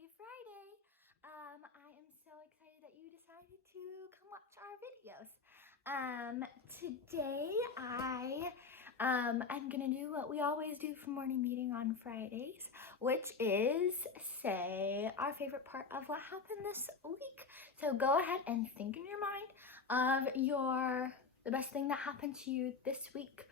Happy Friday! I am so excited that you decided to come watch our videos. Today I'm gonna do what we always do for morning meeting on Fridays, which is say our favorite part of what happened this week. So go ahead and think in your mind of the best thing that happened to you this week.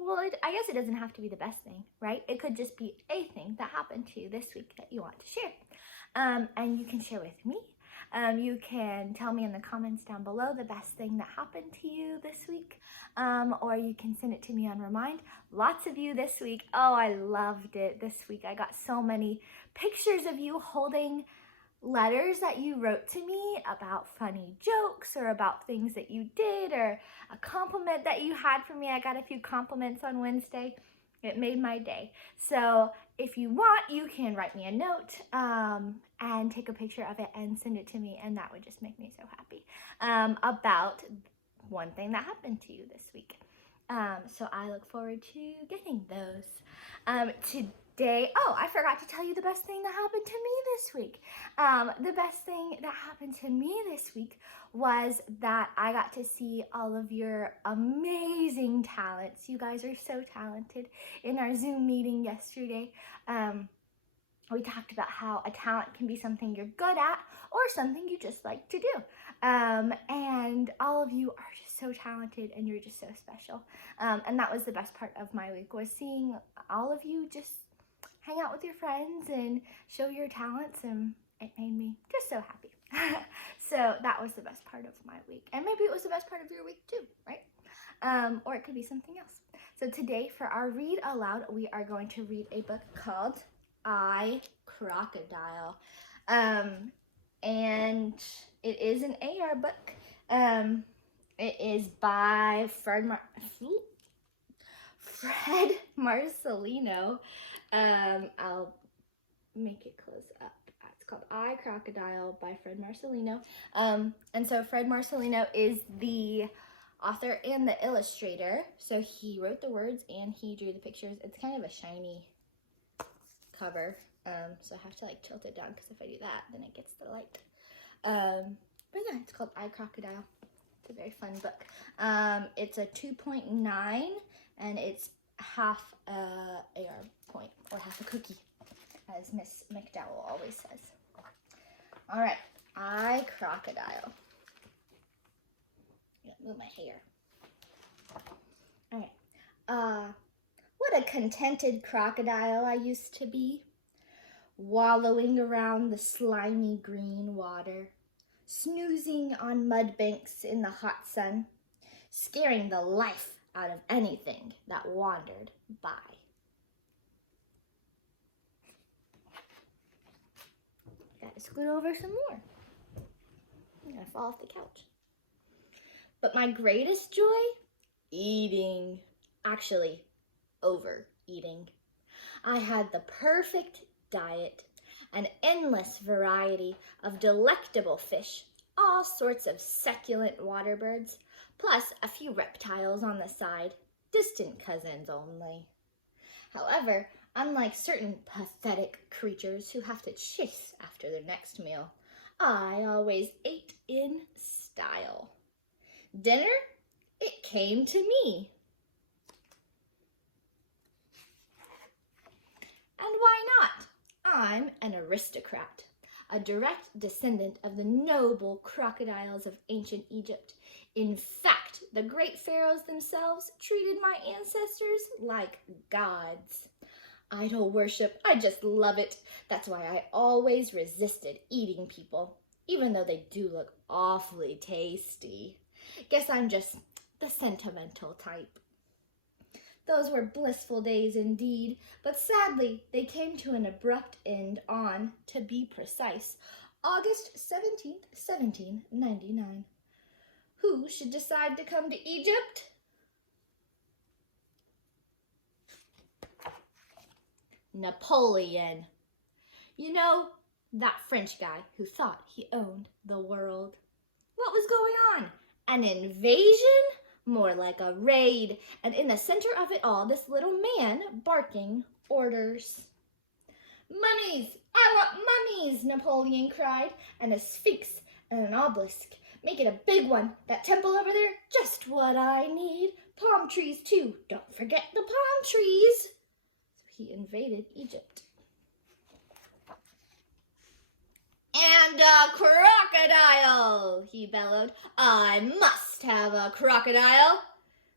Well, I guess it doesn't have to be the best thing, right? It could just be a thing that happened to you this week that you want to share. And you can share with me. You can tell me in the comments down below the best thing that happened to you this week. Or you can send it to me on Remind. Lots of you this week. Oh, I loved it this week. I got so many pictures of you holding letters that you wrote to me about funny jokes or about things that you did or a compliment that you had for me. I got a few compliments on Wednesday. It made my day. So if you want, you can write me a note and take a picture of it and send it to me, and that would just make me so happy about one thing that happened to you this week. So I look forward to getting those. Today, oh, I forgot to tell you the best thing that happened to me this week. The best thing that happened to me this week was that I got to see all of your amazing talents. You guys are so talented. In our Zoom meeting yesterday, we talked about how a talent can be something you're good at or something you just like to do. And all of you are just so talented and you're just so special. And that was the best part of my week, was seeing all of you just hang out with your friends and show your talents, and it made me just so happy. So that was the best part of my week. And maybe it was the best part of your week too, right? Or it could be something else. So today for our read aloud, we are going to read a book called Crocodile. And it is an AR book. It is by Fred Marcelino. I'll make it close up. It's called Crocodile by Fred Marcelino. And so Fred Marcelino is the author and the illustrator. So he wrote the words and he drew the pictures. It's kind of a shiny cover, so I have to like tilt it down because if I do that, then it gets the light. But yeah, it's called Crocodile. It's a very fun book. It's a 2.9 and it's half a AR point, or half a cookie, as Miss McDowell always says. All right, Crocodile. I'm gonna move my hair. All right. What a contented crocodile I used to be, wallowing around the slimy green water, snoozing on mud banks in the hot sun, scaring the life out of anything that wandered by. Gotta scoot over some more. I'm gonna fall off the couch. But my greatest joy? Eating. Actually, overeating. I had the perfect diet, an endless variety of delectable fish, all sorts of succulent water birds, plus a few reptiles on the side, distant cousins only. However, unlike certain pathetic creatures who have to chase after their next meal, I always ate in style. Dinner? It came to me. And why not? I'm an aristocrat, a direct descendant of the noble crocodiles of ancient Egypt. In fact, the great pharaohs themselves treated my ancestors like gods. Idol worship, I just love it. That's why I always resisted eating people, even though they do look awfully tasty. Guess I'm just the sentimental type. Those were blissful days indeed, but sadly they came to an abrupt end on, to be precise, August 17th, 1799. Who should decide to come to Egypt? Napoleon. You know, that French guy who thought he owned the world. What was going on? An invasion? More like a raid, and in the center of it all, this little man barking orders. Mummies! I want mummies! Napoleon cried, and a sphinx and an obelisk. Make it a big one. That temple over there, just what I need. Palm trees, too. Don't forget the palm trees. So he invaded Egypt. And a crocodile, he bellowed. I must have a crocodile.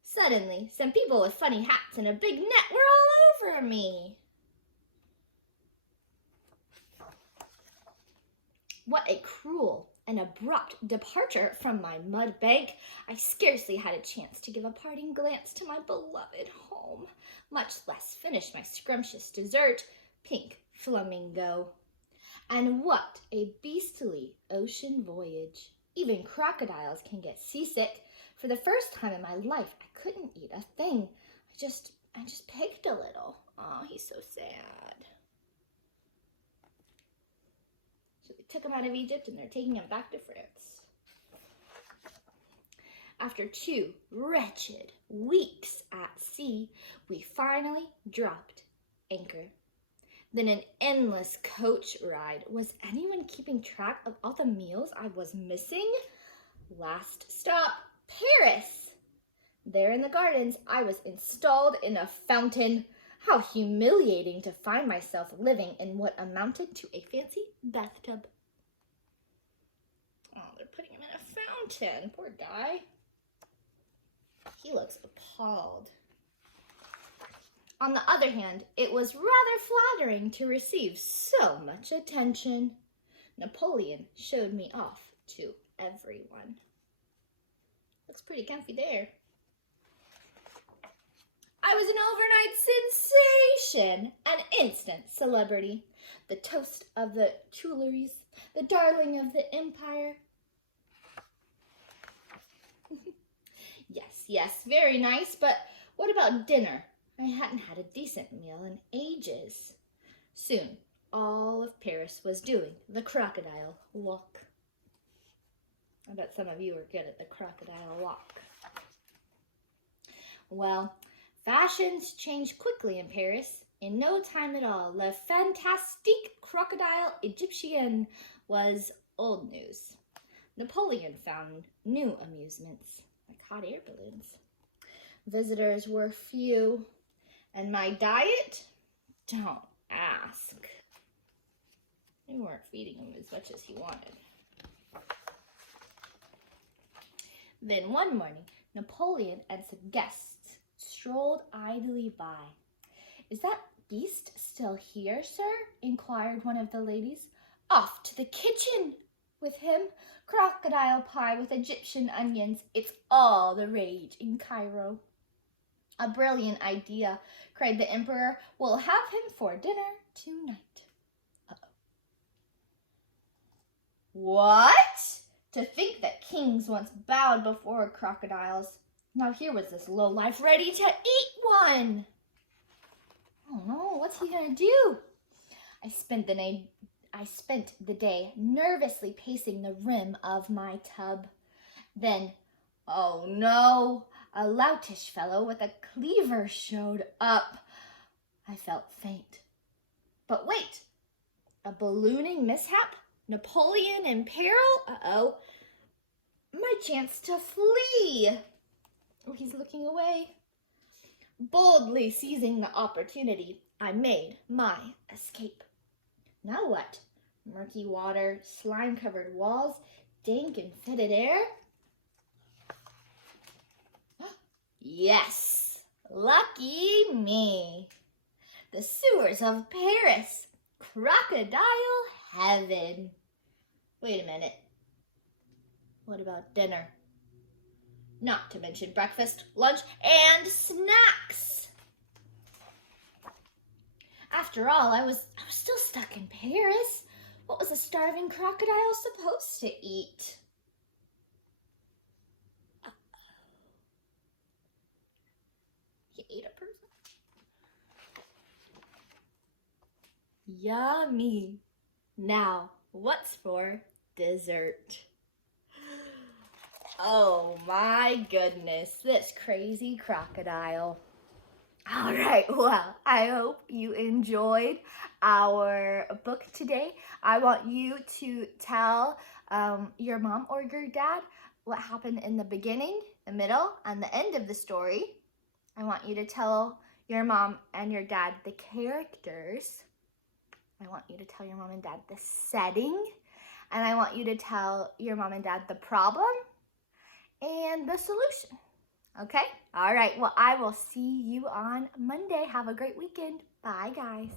Suddenly, some people with funny hats and a big net were all over me. What a cruel and abrupt departure from my mud bank. I scarcely had a chance to give a parting glance to my beloved home, much less finish my scrumptious dessert, pink flamingo. And what a beastly ocean voyage. Even crocodiles can get seasick. For the first time in my life, I couldn't eat a thing. I just picked a little. Oh, he's so sad. So they took him out of Egypt and they're taking him back to France. After 2 wretched weeks at sea, we finally dropped anchor. Then an endless coach ride. Was anyone keeping track of all the meals I was missing? Last stop, Paris. There in the gardens, I was installed in a fountain. How humiliating to find myself living in what amounted to a fancy bathtub. Oh, they're putting him in a fountain. Poor guy. He looks appalled. On the other hand, it was rather flattering to receive so much attention. Napoleon showed me off to everyone. Looks pretty comfy there. I was an overnight sensation, an instant celebrity, the toast of the Tuileries, the darling of the empire. Yes, very nice, but what about dinner? I hadn't had a decent meal in ages. Soon, all of Paris was doing the crocodile walk. I bet some of you are good at the crocodile walk. Well, fashions change quickly in Paris. In no time at all, Le Fantastique Crocodile Egyptien was old news. Napoleon found new amusements, like hot air balloons. Visitors were few. And my diet? Don't ask. We weren't feeding him as much as he wanted. Then one morning, Napoleon and some guests strolled idly by. Is that beast still here, sir? Inquired one of the ladies. Off to the kitchen with him. Crocodile pie with Egyptian onions. It's all the rage in Cairo. A brilliant idea, cried the emperor. We'll have him for dinner tonight. Uh-oh. What? To think that kings once bowed before crocodiles. Now here was this lowlife ready to eat one. Oh no, what's he gonna do? I spent the day nervously pacing the rim of my tub. Then, oh no, a loutish fellow with a cleaver showed up. I felt faint. But wait, a ballooning mishap? Napoleon in peril? Uh-oh. My chance to flee. Oh, he's looking away. Boldly seizing the opportunity, I made my escape. Now what? Murky water, slime-covered walls, dank and fetid air? Yes, lucky me. The sewers of Paris, crocodile heaven. Wait a minute. What about dinner? Not to mention breakfast, lunch, and snacks. After all, I was still stuck in Paris. What was a starving crocodile supposed to eat? He ate a person. Yummy. Now, what's for dessert? Oh my goodness, this crazy crocodile. All right, well, I hope you enjoyed our book today. I want you to tell your mom or your dad what happened in the beginning, the middle, and the end of the story. I want you to tell your mom and your dad the characters. I want you to tell your mom and dad the setting. And I want you to tell your mom and dad the problem and the solution. Okay? All right. Well, I will see you on Monday. Have a great weekend. Bye, guys.